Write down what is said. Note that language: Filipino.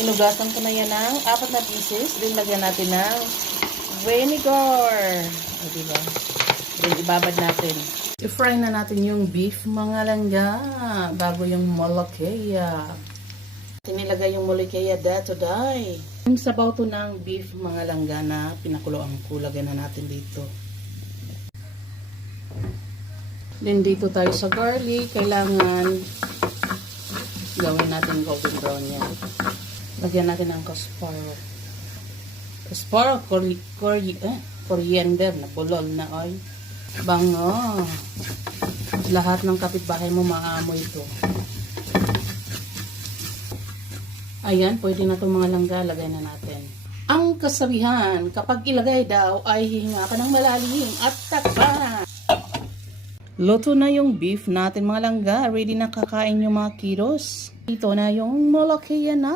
Inugasan ko na yan ng 4 na pieces. Then lagyan natin ng vinegar. O, diba? Then ibabad natin. I-fry na natin yung beef mga langga bago yung molokea. Tinilagay yung molokea dato day. Yung sabaw to ng beef mga langga na pinakuloan ko. Lagyan na natin dito. Then dito tayo sa garlic. Kailangan gawin natin golden brown yan. Lagyan natin ng kasparo. Kasparo, coriander na bulol na oil. Bango. Lahat ng kapitbahay mo maamoy ito. Ayan, pwede na itong mga langga. Lagay na natin. Ang kasabihan, kapag ilagay daw ay hihinga ka ng malalim at takpan. Luto na yung beef natin mga langga. Ready na kakain yung mga kiros. Ito na yung molokea natin.